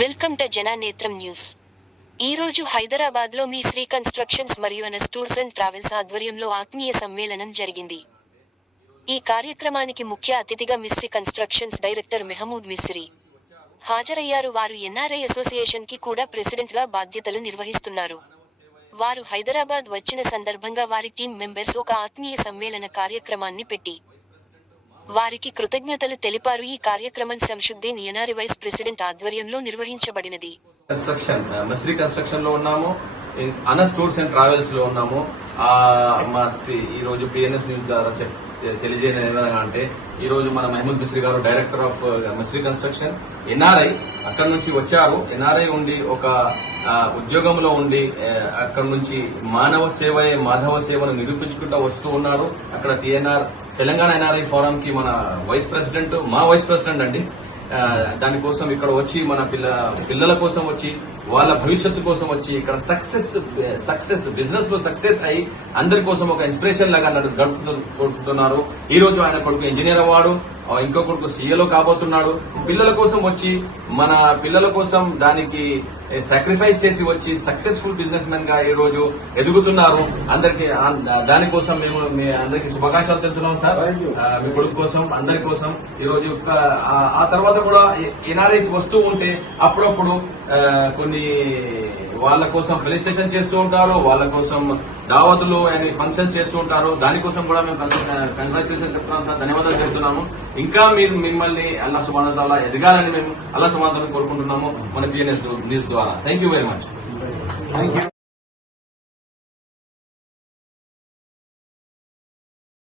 Welcome to జననేత్రం news. ఈ రోజు హైదరాబాద్ లో మీ శ్రీ కన్స్ట్రక్షన్స్ మరియు ఎన్ఎస్ టూర్స్ అండ్ ట్రావెల్స్ ఆధ్వర్యంలో ఆత్మీయ సమ్మేళనం జరిగింది. ఈ కార్యక్రమానికి ముఖ్య అతిథిగా మిస్సి కన్స్ట్రక్షన్స్ డైరెక్టర్ మెహమూద్ మిస్రి హాజరయ్యారు. వారు ఎన్ఆర్ఐ అసోసియేషన్ కి కూడా ప్రెసిడెంట్ గా బాధ్యతలు నిర్వహిస్తున్నారు. వారు హైదరాబాద్ వచ్చిన సందర్భంగా వారి టీం మెంబర్స్ ఒక ఆత్మీయ సమ్మేళన కార్యక్రమాన్ని పెట్టి వారికి కృతజ్ఞతలు తెలిపారు. ఈ కార్యక్రమం శంషుద్దీన్ ఎన్ఆర్ఐ వైస్ ప్రెసిడెంట్ ఆధ్వర్యంలో నిర్వహించబడినది. మిస్రి కన్స్ట్రక్షన్ లో ఉన్నాము, ఎన్ఎస్ టూర్స్ అండ్ ట్రావెల్స్ లో ఉన్నాము. ఈ రోజు పిఎన్ఎస్ న్యూస్ ద్వారా తెలియజేయడం అంటే ఈ రోజు మన మహమూద్ మిస్రి గారు director of Misri construction NRI అక్కడ నుంచి వచ్చారు. ఎన్ఆర్ఐ ఉండి ఒక ఉద్యోగంలో ఉండి అక్కడ నుంచి మానవ సేవయే మాధవ సేవను నిరూపించుకుంటూ వస్తూ ఉన్నారు. అక్కడ తెలంగాణ ఎన్ఆర్ఐ ఫోరం కి మన వైస్ ప్రెసిడెంట్, మా వైస్ ప్రెసిడెంట్ అండి. దానికోసం ఇక్కడ వచ్చి మన పిల్లల కోసం వచ్చి వాళ్ళ భవిష్యత్తు కోసం వచ్చి ఇక్కడ సక్సెస్ బిజినెస్ లో సక్సెస్ అయ్యి అందరి కోసం ఒక ఇన్స్పిరేషన్ లాగా గడుపుతున్నారు. ఈ రోజు ఆయన కొడుకు ఇంజనీర్ అవ్వాడు, ఇంకో కొడుకు సీఏలో కాబోతున్నాడు. పిల్లల కోసం వచ్చి మన పిల్లల కోసం దానికి సాక్రిఫైస్ చేసి వచ్చి సక్సెస్ఫుల్ బిజినెస్ మెన్ గా ఈ రోజు ఎదుగుతున్నారు. అందరికి దానికోసం మేము మీ అందరికి శుభాకాంక్షలు తెలుపుతున్నాం సార్. మీ కొడుకు కోసం అందరి కోసం ఈ రోజు ఆ తర్వాత కూడా ఎన్ఆర్ఐస్ వస్తూ ఉంటే అప్పుడప్పుడు కొన్ని వాళ్ళ కోసం ఫెలిస్టేషన్ చేస్తూ ఉంటారు, వాళ్ళ కోసం దావతులు అని ఫంక్షన్ చేస్తూ ఉంటారు. దానికోసం కూడా మేము కంగ్రాచులేషన్ చెప్తున్నాం సార్, ధన్యవాదాలు చెప్తున్నాము. ఇంకా మీరు మిమ్మల్ని అల్లా సుబ్హానహు వ తఆలా ఎదగాలని మేము అల్లా సుబ్హానహు వ తఆలా కోరుకుంటున్నాము మన పిఎన్ఎస్ న్యూస్ ద్వారా. Thank you very much.